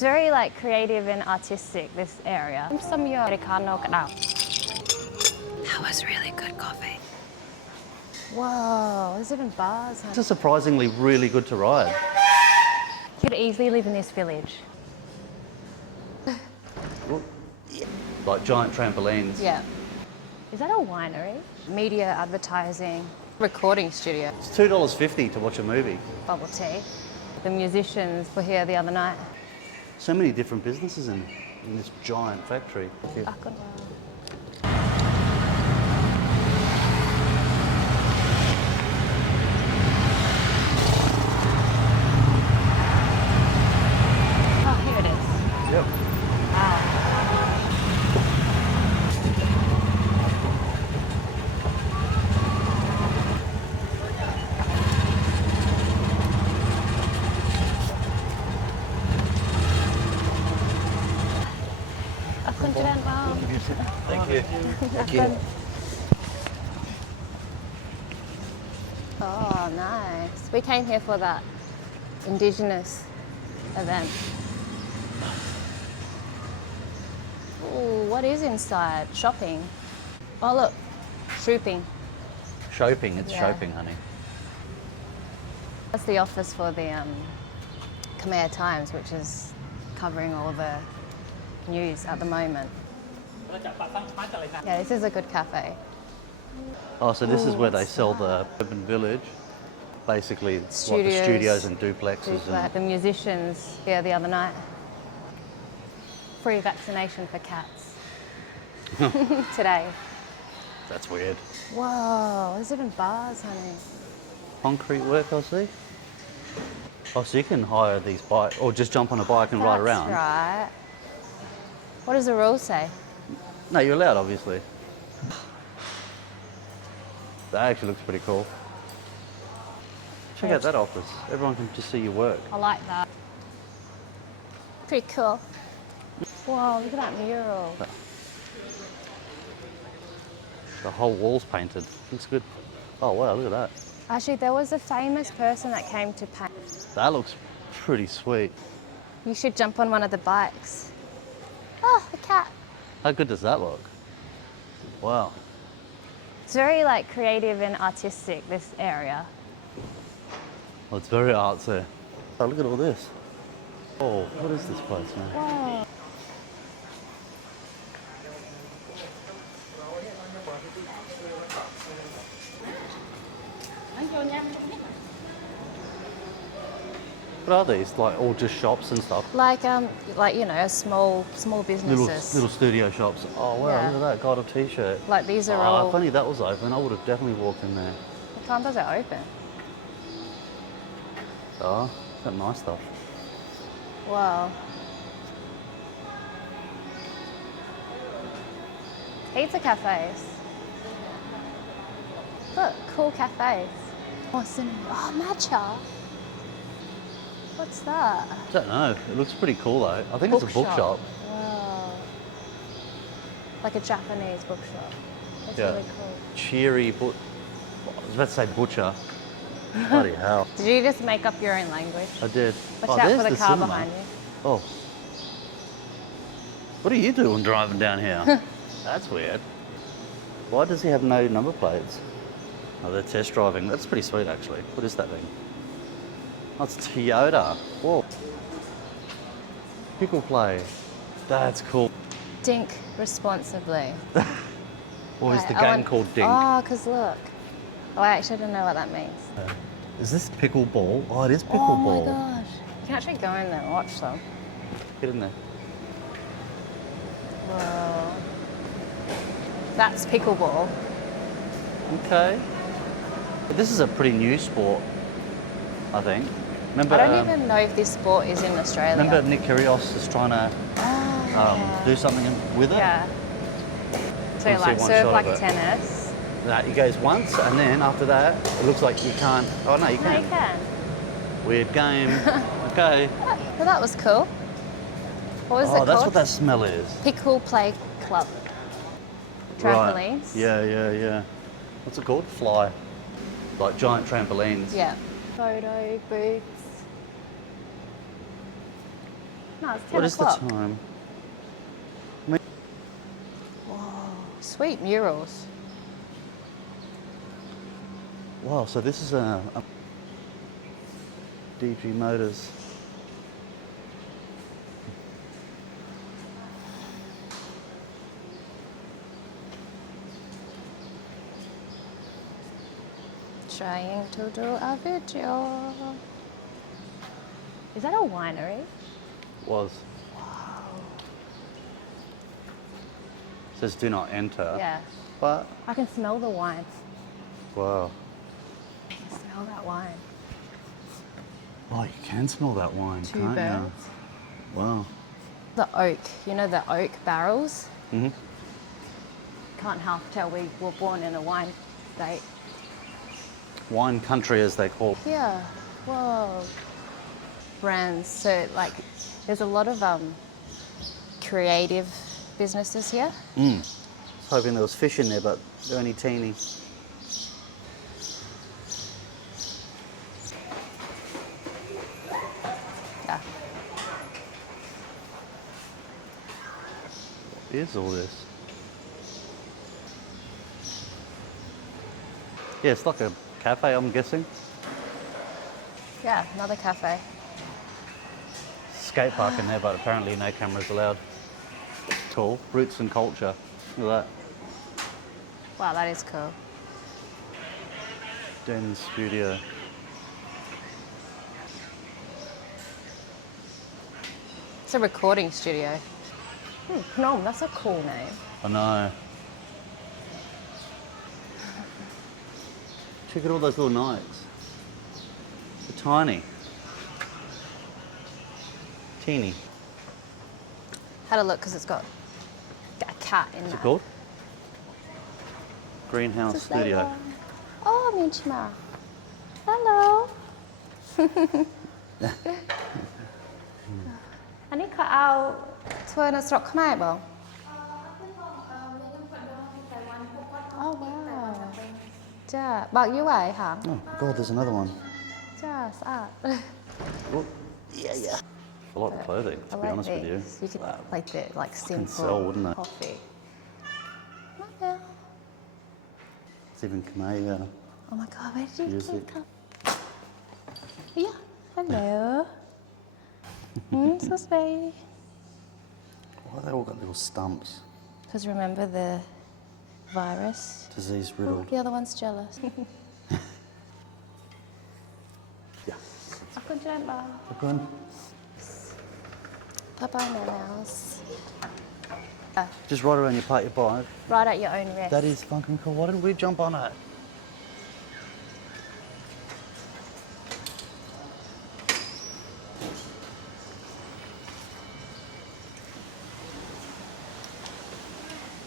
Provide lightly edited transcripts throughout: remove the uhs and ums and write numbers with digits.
It's very like creative and artistic, this area. Some Americano. That was really good coffee. Whoa, there's even bars. This is surprisingly really good to ride. You could easily live in this village. Like giant trampolines. Yeah. Is that a winery? Media, advertising, recording studio. It's $2.50 to watch a movie. Bubble tea. The musicians were here the other night. So many different businesses in this giant factory. Oh, here it is. Yep. Wow. Thank you. Thank you. Oh, nice. We came here for that Indigenous event. Ooh, what is inside? Shopping. Oh, look, shopping. Shopping, it's Yeah. shopping, honey. That's the office for the Khmer Times, which is covering all the news at the moment. Yeah, this is a good cafe. Oh, so this is where they sell the urban village. Basically, it's like the studios and duplexes. And... The musicians here the other night. Free vaccination for cats. Today. That's weird. Whoa, there's even bars, honey. Concrete work, I see. Oh, so you can hire these bikes, or just jump on a bike and ride around. That's right. What does the rule say? No, you're allowed, obviously. That actually looks pretty cool. Check out that office. Everyone can just see your work. I like that. Pretty cool. Whoa, look at that mural. The whole wall's painted. Looks good. Oh, wow, look at that. Actually, there was a famous person that came to paint. That looks pretty sweet. You should jump on one of the bikes. Oh, the cat. How good does that look? Wow. It's very like creative and artistic, this area. Well, it's very artsy. Oh, look at all this. Oh, what is this place, man? Whoa. What are these? Like all just shops and stuff? Like you know, small businesses. Little studio shops. Oh wow, Yeah. look at that. Got a t-shirt. Like these are Oh, all. if only that was open, I would have definitely walked in there. What time does it open? Oh, got nice stuff. Wow. Heaps of cafes. Look, cool cafes. Oh, matcha. What's that? I don't know. It looks pretty cool though. I think it's a bookshop. Wow. Like a Japanese bookshop. That's Yeah. really cool. Cheery, I was about to say butcher. Bloody hell. Did you just make up your own language? I did. Watch out there's for the car cinema. behind you. Oh. What are you doing driving down here? That's weird. Why does he have no number plates? Oh, they're test driving. That's pretty sweet, actually. What is that thing? Oh, it's Toyota. Whoa. Pickle play. That's cool. Dink responsibly. Or is Right, the I game want- called Dink? Oh, because look. Oh, I actually don't know what that means. Is this pickleball? Oh, it is Oh pickleball. my gosh. You can actually go in there and watch them. Get in there. Whoa. That's pickleball. Okay. This is a pretty new sport, I think. Remember, I don't even know if this sport is in Australia. remember Nick Kyrgios is trying to do something with it? Yeah. So Wanna see like one serve shot like of it? tennis. That he goes once, and then after that, it looks like you can't. Oh no, you No, can. you can. Weird game. Okay. Well, that was cool. What was it Oh, called? that's what that smell is. Pickle Play Club. Trampolines. Right. Yeah. What's it called? Fly. Like giant trampolines. Yeah. Photo booths. No, it's 10 What is the o'clock. time? Sweet murals. Wow, so this is a DG Motors. Trying to do a video. Is that a winery? Was. Wow. Says do not enter. Yeah. But, I can smell the wine. wow. I can smell that wine. Oh, you can smell that wine, Two can't birds. you? Wow. The oak, you know the oak barrels? Mm-hmm. Can't half tell we were born in a wine state. Wine country, as they call it. Yeah, whoa. Brands, so like there's a lot of creative businesses here. I was hoping there was fish in there, but they're only teeny. Yeah. What is all this? Yeah, it's like a cafe, I'm guessing. Yeah, another cafe. Skate park in there, but apparently no cameras allowed. Cool. Roots and culture. Look at that. Wow, that is cool. Den studio. It's a recording studio. Phnom, that's a cool name. I know. Check out all those little knights. They're tiny. Teeny. Had a look because it's got a cat in What's there. it called? Greenhouse Just Studio. like, oh, Minchima. Hello. Anh ấy có ao thuê nó sọc khmer không? Oh wow. Dạ, bao nhiêu vậy hả? Oh God, there's another one. Dạ, sạch. Oh, yeah. I like the clothing, to be honest with you. You could like the like simple sell, wouldn't it? coffee. Yeah. It's even Khmer. Oh my god, where did you Music. come? Yeah, hello. So sweet. Why have they all got little stumps? Because remember the virus? Disease Oh, riddled. the other one's jealous. Yeah. Aku jangan. Everyone. Bye-bye now, mouse. Just ride around your park your bike. Right at your own risk. That is fucking cool. Why didn't we jump on it?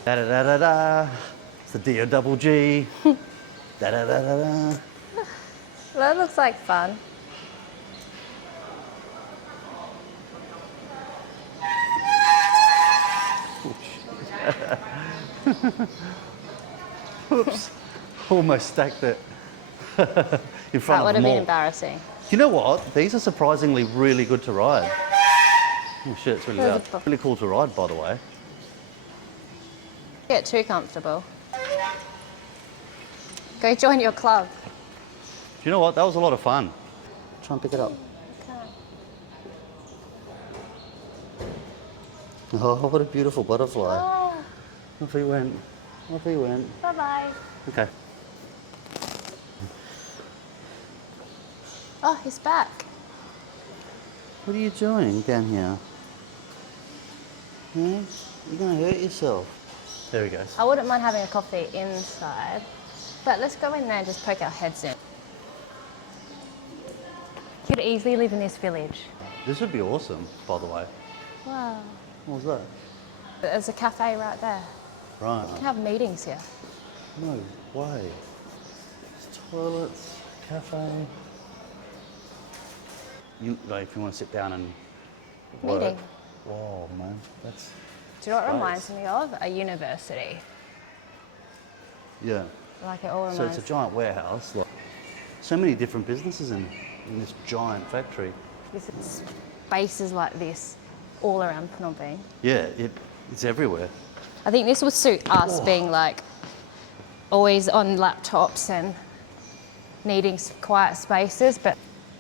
Da da da da da. It's the D O double G. Da da da da da. That looks like fun. Oops. Almost stacked it in front That of would them have been all. embarrassing. You know what? These are surprisingly really good to ride. Oh shit, it's really There's loud. a book. Really cool to ride, by the way. Get too comfortable. Go join your club. Do you know what? That was a lot of fun. Try and pick it up. Oh, what a beautiful butterfly. Oh, Off he went. Off he went. bye-bye. Okay. Oh, he's back. What are you doing down here? Yeah? You're going to hurt yourself. There he goes. I wouldn't mind having a coffee inside, but let's go in there and just poke our heads in. You could easily live in this village. This would be awesome, by the way. Wow. What was that? There's a cafe right there. Right. You can have meetings here. No way. There's toilets, cafe. You, like, if you want to sit down and work. Meeting. Whoa, man. That's... Do you know what it Nice. reminds me of? A university. Yeah. Like it all So reminds it's a giant warehouse. Like, so many different businesses in this giant factory. This is spaces like this all around Phnom Penh. Yeah, it's everywhere. I think this would suit us being like always on laptops and needing quiet spaces.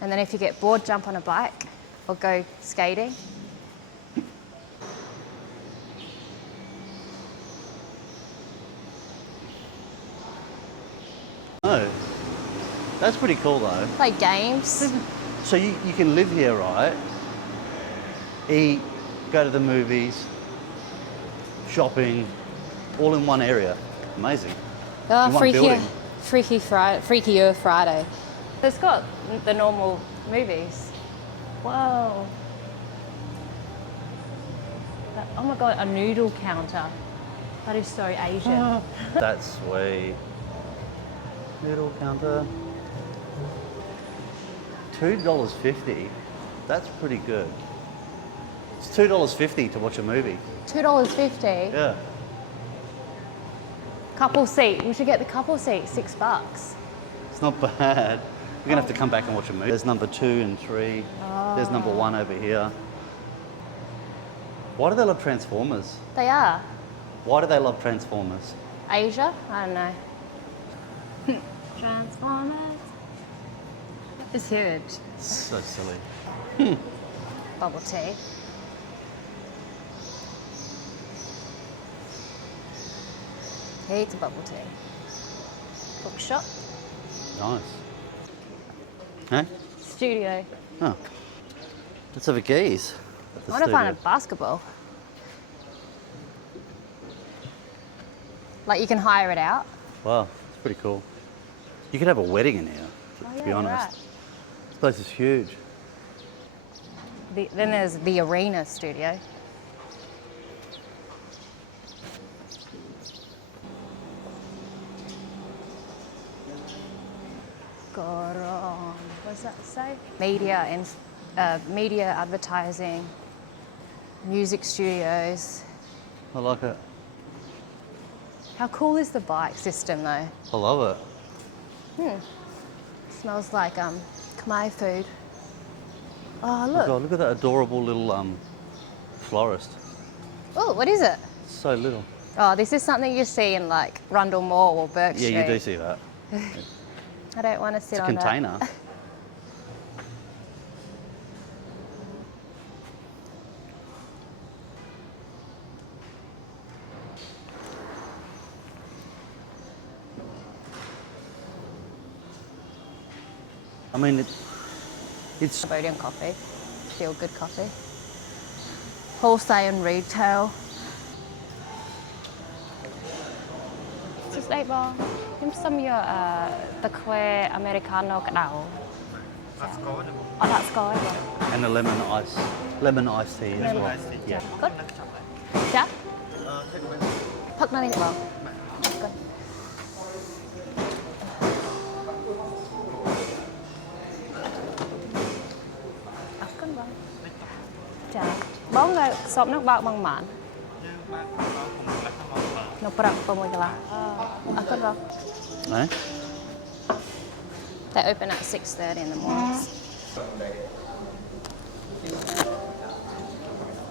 And then if you get bored, jump on a bike or go skating. Oh, that's pretty cool though. Play games. So you can live here, right? Eat, go to the movies, shopping, all in one area. Amazing. Oh, In one building. Freakier Friday. It's got the normal movies. Whoa. Oh my God, a noodle counter. That is so Asian. That's sweet. Noodle counter. $2.50. That's pretty good. It's $2.50 to watch a movie. $2.50. Yeah. Couple seat. We should get the couple seat. $6. It's not bad. We're gonna have to come back and watch a movie. There's number 2 and 3. There's number 1 over here. Why do they love Transformers? They are. Why do they love Transformers? Asia? I don't know. Transformers. It's huge. So silly. Bubble tea. Heaps of bubble tea. Bookshop. Nice. Hey? Studio. Oh. Let's have a gaze. I want to find a basketball. Like you can hire it out. Wow, it's pretty cool. You could have a wedding in here, to be honest. Right. This place is huge. Then there's the arena studio. What does that say? Media and media advertising, music studios. I like it. How cool is the bike system though? I love it. Smells like Khmer food. Oh Oh look. God, look at that adorable little florist. Oh, what is it? It's so little. Oh, this is something you see in like Rundle Mall or Burke Street. Yeah, you do see that. I don't want to sit It's a on container. that. I mean, it's Cambodian coffee, feel good coffee. Wholesale and retail. Just like bong. Thêm some your the que americano cái đào. Oh, that's good. and a lemon iced tea as well. Yeah. Good. Yeah. Thật là well. Good. Cân vâng. Chà. Bóng ngay xóm nước bạc bằng mạn. Nó bạc vào một cái cân vâng. Eh? They open at 6:30 in the mornings.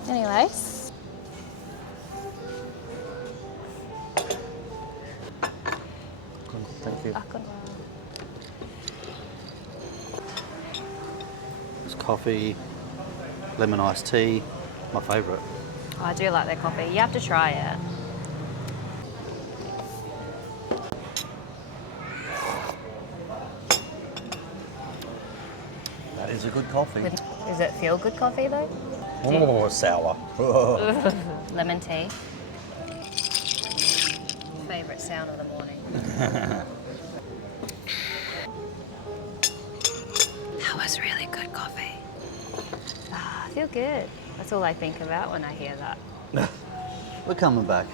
Anyways. Thank you. Cân vâng. There's coffee, lemon iced tea, my favourite. Oh, I do like their coffee. You have to try it. That is a good coffee. Does it feel good coffee though? Oh, sour. Lemon tea. Favorite sound of the morning. That was really good coffee. I feel good. That's all I think about when I hear that. We're coming back.